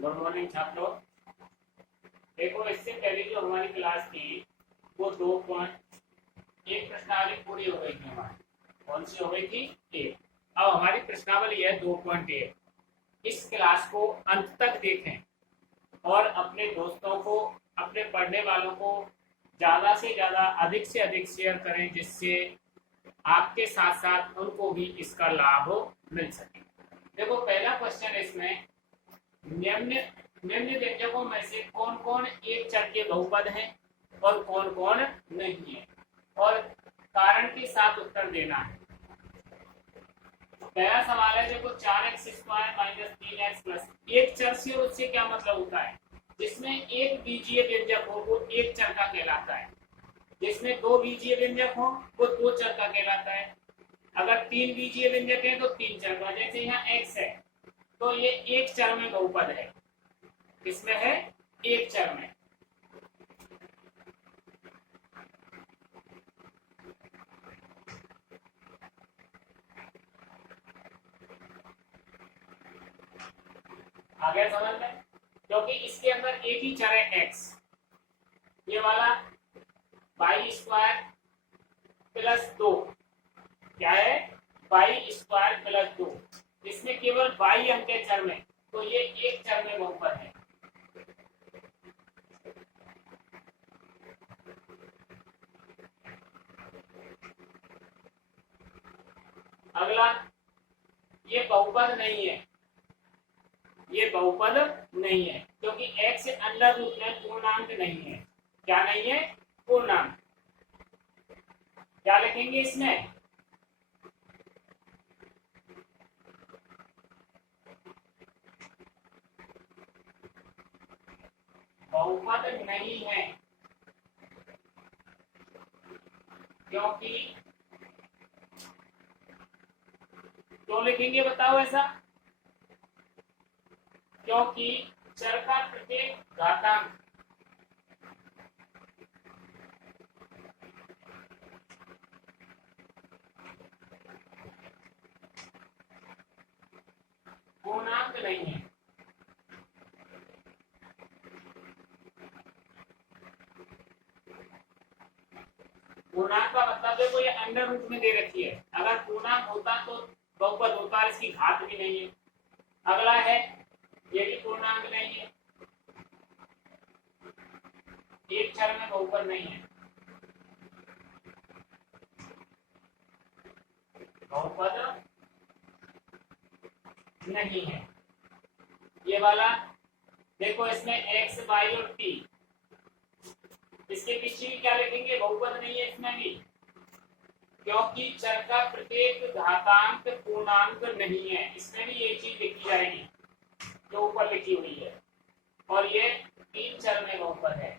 Good morning छात्रों। देखो, इससे पहले जो हमारी क्लास थी वो 2.1 प्रश्नावली पूरी हो गई थी हमारी। कौन सी हो गई थी? एक। अब हमारी प्रश्नावली है 2.1। इस क्लास को अंत तक देखें और अपने दोस्तों को, अपने पढ़ने वालों को ज़्यादा से ज़्यादा, अधिक से अधिक शेयर करें, जिससे आपके साथ साथ उनको भी इसका लाभ मिल सके। देखो, पहला क्वेश्चन इसमें, निम्न व्यंजकों में से कौन कौन एक चर के बहुपद हैं और कौन कौन नहीं है, और कारण के साथ उत्तर देना है। पहला सवाल है, देखो, 4x² माइनस 3x प्लस। एक चर से और उससे क्या मतलब होता है? जिसमें एक बीजीय व्यंजक हो वो एक चर का कहलाता है, जिसमें दो बीजीय व्यंजक हो वो दो चर का कहलाता है। अगर तीन बीजीय व्यंजक है तो तीन चर का। जैसे यहाँ x है तो ये एक चर में बहुपद है। किसमें है? एक चर में। आ गया समझ में? क्योंकि इसके अंदर एक ही चर है x। ये वाला y² प्लस 2 क्या है? y² plus 2। इसमें केवल y अंक है चर में, तो ये एक चर में बहुपद है। अगला, ये बहुपद नहीं है, ये बहुपद नहीं है क्योंकि x अंडर रूट में पूर्णांक नहीं है। क्या नहीं है? पूर्णांक। क्या लिखेंगे इसमें? बहुपद नहीं है क्योंकि, क्यों लिखेंगे बताओ ऐसा? क्योंकि चर का प्रत्येक घातांक पूर्णांक नहीं है। पूर्णांक का मतलब देखो, ये अंडर रूट में दे रखी है। अगर पूर्णांक होता तो बहुपद होता, इसकी घात भी नहीं है। अगला है, ये भी पूर्णांक नहीं है, एक चर में बहुपद नहीं है। बहुपद नहीं है। ये वाला देखो, इसमें x, y और t, इसके पीछे भी क्या लिखेंगे? बहुपद नहीं है इसमें भी, क्योंकि चर का प्रत्येक घातांक पूर्णांक नहीं है। इसमें भी ये चीज लिखी जाएगी जो ऊपर लिखी हुई है, और ये तीन चर में बहुपद है।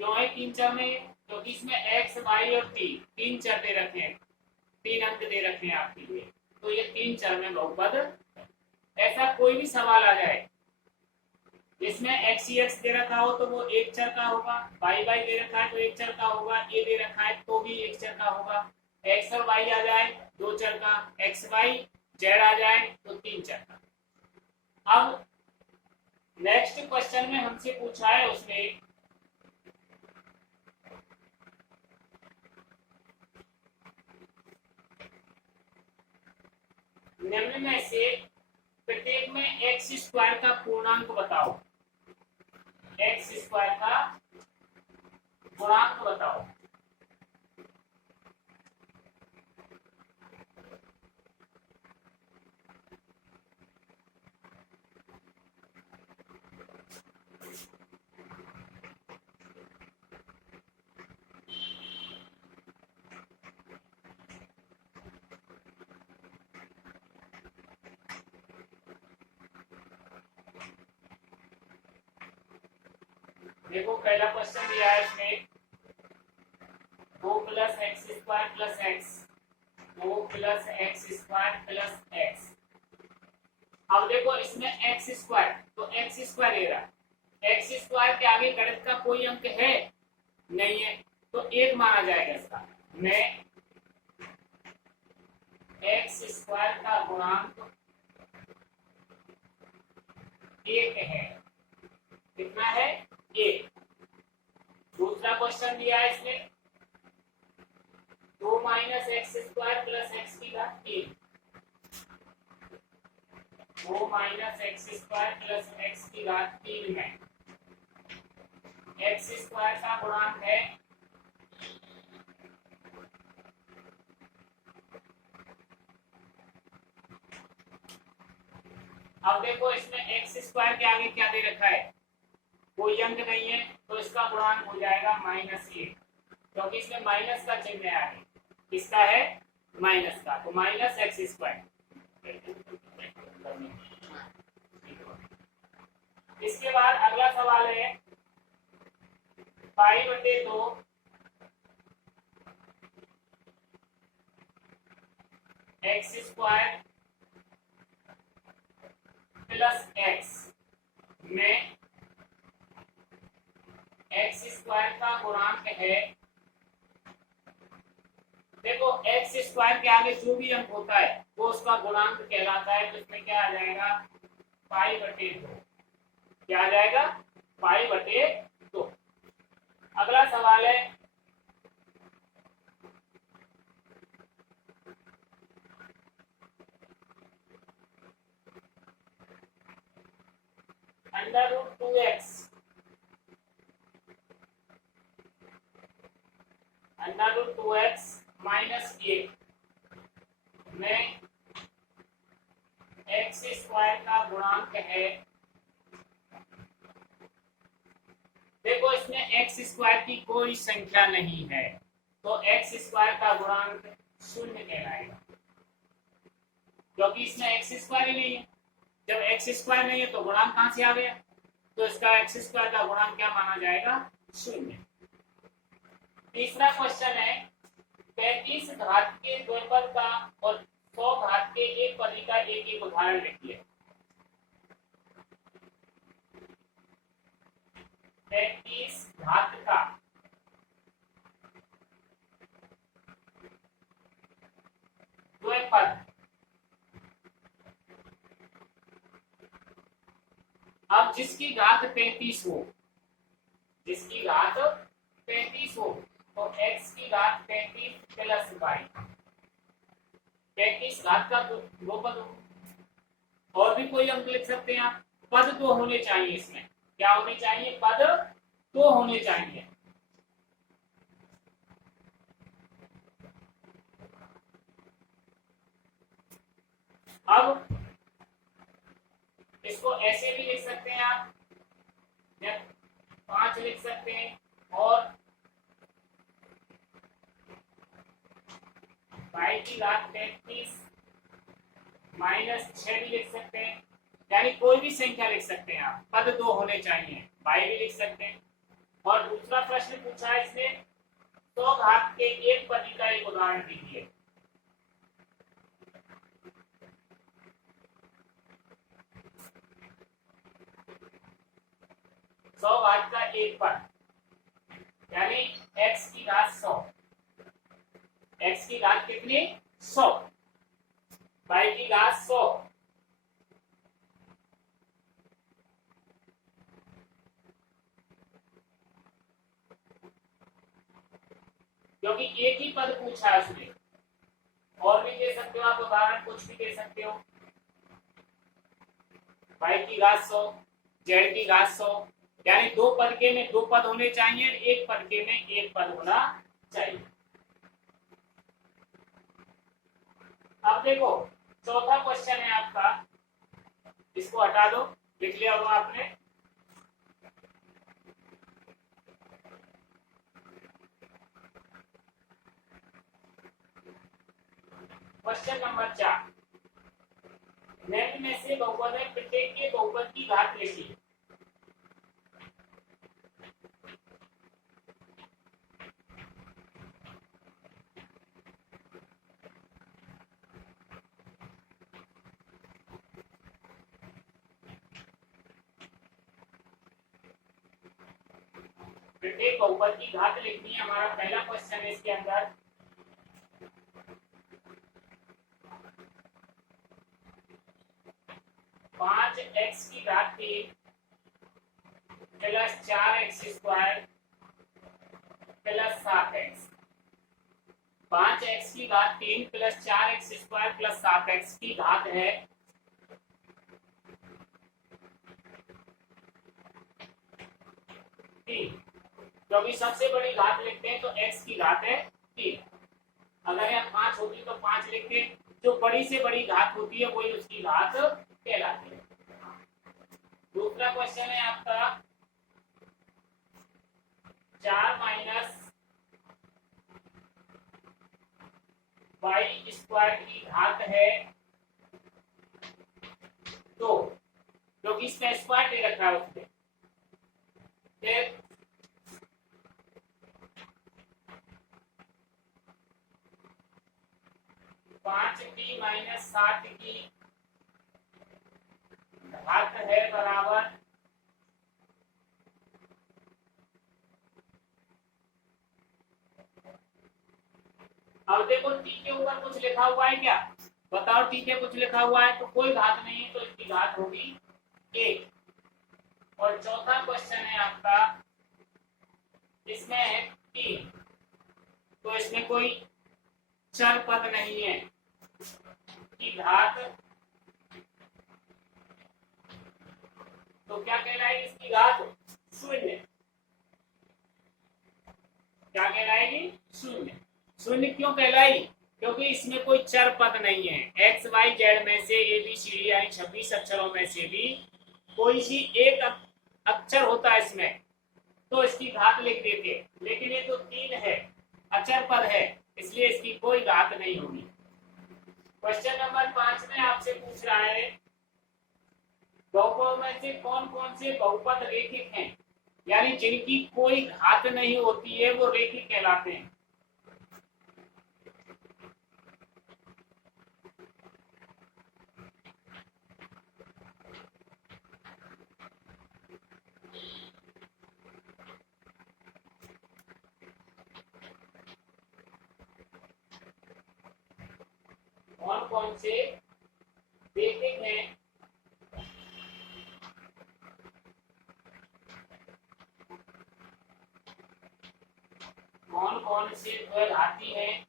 क्यों है तीन चर में? क्योंकि इसमें x, y और t तीन चर दे रखे हैं, तीन अंक दे रखे हैं आपके लिए, तो ये तीन चर में बहुपद। ऐसा कोई भी सवाल आ जाए जिसमें x दे रखा हो तो वो एक चर का होगा, y दे रखा है तो एक चर का होगा, a दे रखा है तो भी एक चर का होगा, x और y आ जाए दो चर का, x y z आ जाए तो तीन चर का। अब नेक्स्ट क्वेश्चन में हमसे पूछा है, उसमें निम्न में से प्रत्येक में x² का पूर्णांक बताओ। x² का पूर्णांक बताओ। देखो, पहला क्वेश्चन दिया है इसमें 2 + x² + x, 2 + x² + x। अब देखो, इसमें x² तो x² ले रहा है। x² के आगे गणित का कोई अंक है? नहीं है, तो एक माना जाएगा इसका। में एक्स स्क्वायर का गुणांक 1 है। कितना है? 1। दूसरा क्वेश्चन दिया है इसने 2 minus x square plus x की घात 3। 2 minus x square plus x की घात 3 में एक्स स्क्वायर का गुणांक है अब देखो इसमें एक्स स्क्वायर के आगे क्या दे रखा है, कोई अंक नहीं है, तो इसका गुणांक हो जाएगा -1, क्योंकि इसमें माइनस का चिन्ह है आगे। किसका है? माइनस का, तो माइनस एक्स स्क्वायर। इसके बाद अगला सवाल है पाई बटे 2 एक्स स्क्वायर प्लस एक्स में एक्स स्क्वायर का गुणांक है। देखो एक्स स्क्वायर के आगे जो भी अंक होता है वो उसका गुणांक कहलाता है, तो इसमें क्या आ जाएगा? पाई बटे 2। क्या आ जाएगा? पाई बटे 2। अगला सवाल है √2x माइनस 1 में एक्स स्क्वायर का गुणांक है। देखो इसमें एक्स स्क्वायर की कोई संख्या नहीं है, तो एक्स स्क्वायर का गुणांक 0 कहलाएगा, क्योंकि इसमें एक्स स्क्वायर ही नहीं है। जब एक्स स्क्वायर नहीं है तो गुणांक कहां से आ गया? तो इसका एक्स स्क्वायर का गुणांक क्या माना जाएगा? 0। तीसरा क्वेश्चन है 35 घात के द्विपद का और 100 घात के एक पदी का एक उदाहरण लिखिए। 35 घात का द्विपद, अब जिसकी घात 35 हो, जिसकी घात 35 हो तो x की घात 35 प्लस y, 35 घात का बहुपद हो। और भी कोई अंक लिख सकते हैं आप, पद तो होने चाहिए इसमें। क्या होने चाहिए? पद तो होने चाहिए। अब इसको ऐसे भी लिख सकते हैं आप, 5 लिख सकते हैं, और y की घात 35 माइनस 6 भी लिख सकते हैं, यानी कोई भी संख्या लिख सकते हैं आप, पद 2 होने चाहिए। y भी लिख सकते हैं। और दूसरा प्रश्न पूछा है इसने 100 घात के एक पदी का एक उदाहरण दीजिए। 100 घात का एक पद यानी x की घात 100, x की घात कितनी? 100, y की घात 100। क्योंकि एक ही पद पूछा है उसने, और भी दे सकते हो आप उदाहरण, कुछ भी दे सकते हो। y की घात 100, z की घात 100, यानी 2 पदके में 2 पद होने चाहिए, एक पदके में एक पद होना चाहिए। अब देखो चौथा क्वेश्चन है आपका, इसको हटा दो, लिख लिया होगा आपने। क्वेश्चन नंबर 4, निम्न में से बहुपद है, प्रत्येक के बहुपद की घात लिखिए। प्रत्येक बहुपद की घात लिखनी है, हमारा पहला क्वेश्चन है इसके अंदर। 5x की घात 3 plus 4x square plus 7x। 5x की घात 3 plus 4x square plus 7x की घात है 3, क्योंकि सबसे बड़ी घात लिखते हैं तो x की घात है 3। अगर यहाँ 5 होती तो 5 लिखते, जो बड़ी से बड़ी घात होती है वही उसकी घात कहलाती है। दूसरा क्वेश्चन है आपका 4 माइनस वाई स्क्वायर की घात है 2, क्योंकि इसमें स्क्वायर दे रखा है उसमें। फिर 5t माइनस 7 की घात है बराबर अब देखो टी के ऊपर कुछ लिखा हुआ है क्या, बताओ टी के कुछ लिखा हुआ है तो कोई घात नहीं है तो इसकी घात होगी 1। और चौथा क्वेश्चन है आपका, इसमें है 3, तो इसमें कोई चर पद नहीं है की घात, तो क्या कहलाएगी इसकी घात 0। क्या कहलाएगी 0। 0 क्यों कहलाई, क्योंकि इसमें कोई चर पद नहीं है। एक्स वाई जेड में से ए बी सी डी यानी 26 अक्षरों में से भी कोई सी एक अक्षर होता है इसमें तो इसकी घात लिख देते, लेकिन ये तो 3 है, अचर पद है, इसलिए इसकी कोई घात नहीं होगी। क्वेश्चन नंबर 5 में आपसे पूछ रहा है बहुपदों में से कौन कौन से बहुपद रेखिक हैं, यानी जिनकी कोई घात नहीं होती है वो रेखिक कहलाते हैं। कौन कौन से रेखिक हैं, कौन कौन से द्विघाती हैं,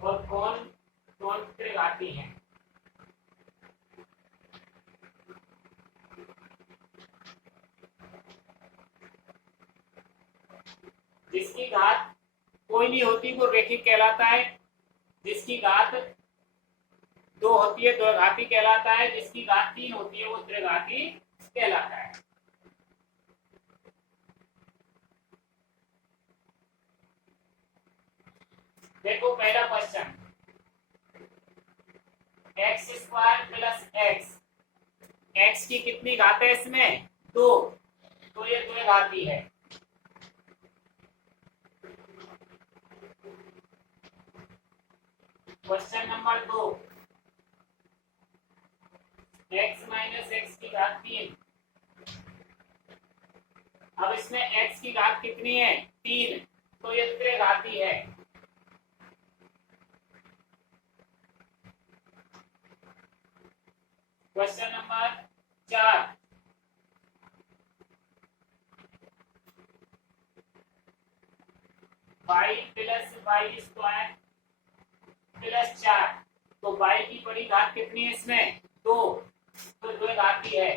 और कौन कौन त्रिघाती हैं। जिसकी घात कोई नहीं होती वो रेखिक कहलाता है, जिसकी घात 2 होती है द्विघाती कहलाता है, जिसकी घात 3 होती है वो त्रिघाती कहलाता है। देखो पहला question, x square plus x, x की कितनी घात है इसमें 2, तो ये द्विघाती है। Question number 2, x minus x की घात 3, अब इसमें x की घात कितनी है 3, तो ये त्रिघाती है। Question number 4, y plus y square plus 4, तो y की बड़ी घात कितनी है इसमें 2, तो द्विघाती है।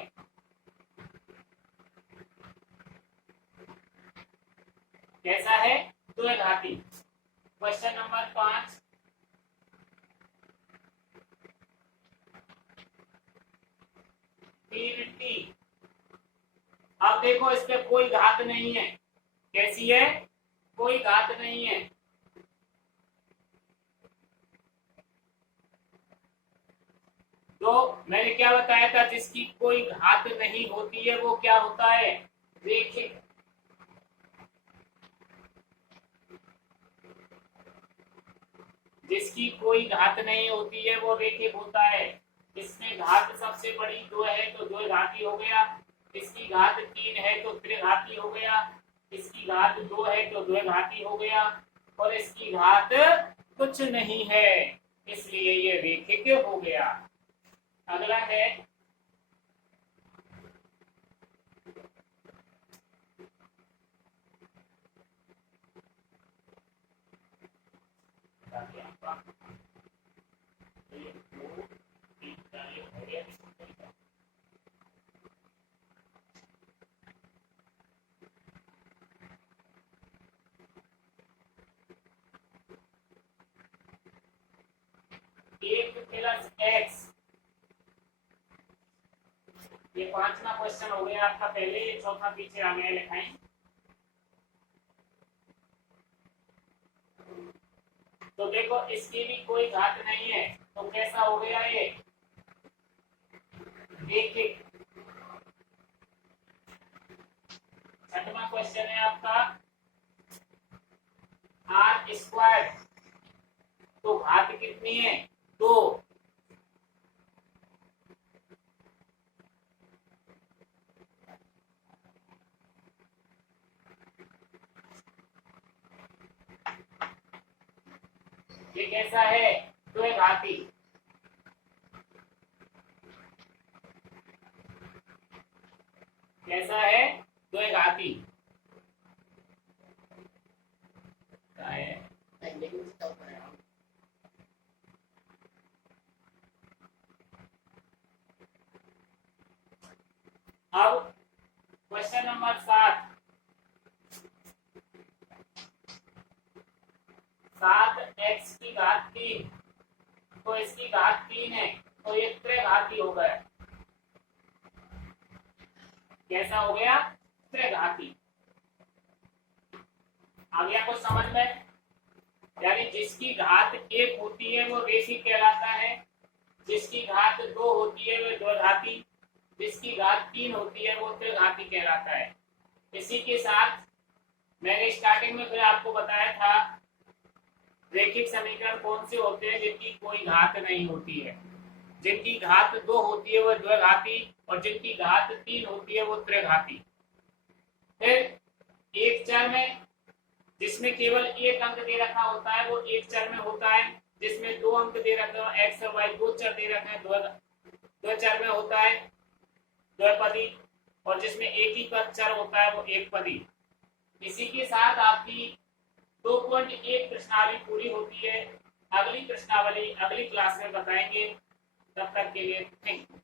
कैसा है द्विघाती। क्वेश्चन नंबर 5, टी, अब देखो इस पे कोई घात नहीं है, कैसी है कोई घात नहीं है, तो मैंने क्या बताया था जिसकी कोई घात नहीं होती है वो क्या होता है रेखिक। जिसकी कोई घात नहीं होती है वो रेखिक होता है। इसमें घात सबसे बड़ी 2 है तो द्विघाती हो गया, इसकी घात 3 है तो त्रिघाती हो गया, इसकी घात 2 है तो द्विघाती हो गया, और इसकी घात कुछ नहीं है, इसलिए ये रेखिक हो गया। अगला है एक प्लस एक्स, ये 5वां क्वेश्चन हो गया आपका, पहले ये चौथा पीछे आ गया, लिखाएं। तो देखो इसकी भी कोई घात नहीं है, तो कैसा हो गया ये एक। छठवां क्वेश्चन है आपका आर स्क्वायर, तो घात कितनी है 2, ये कैसा है द्विघाती। कैसा है द्विघाती है। अब क्वेश्चन नंबर 7x की घात 3, तो इसकी घात 3 है, तो ये त्रिघाती हो गया। कैसा हो गया त्रिघाती। आ गया कुछ समझ में? यानी जिसकी घात 1 होती है वो रेखिक कहलाता है, जिसकी घात 2 होती है वो द्विघाती, जिसकी घात 3 होती है वो त्रिघाती कहलाता है। इसी के साथ मैंने स्टार्टिंग में फिर आपको बताया था रेखिक समीकरण कौन से होते हैं जिनकी कोई घात नहीं होती है। जिनकी घात 2 होती है वो द्विघाती, और जिनकी घात 3 होती है वो त्रिघाती। फिर एक चर में जिसमें केवल एक अंक दे रखा होता है वो एक चर में होता है, जिसमें 2 अंक दे रखे हो एक्स और वाई 2 चर दे रखे हैं दो चर में होता है द्विपदी, और जिसमें एक ही पद चर होता है वो एक पदी। इसी के साथ आपकी 2.1 प्रश्नावली पूरी होती है। अगली प्रश्नावली अगली क्लास में बताएंगे, तब तक के लिए थैंक यू।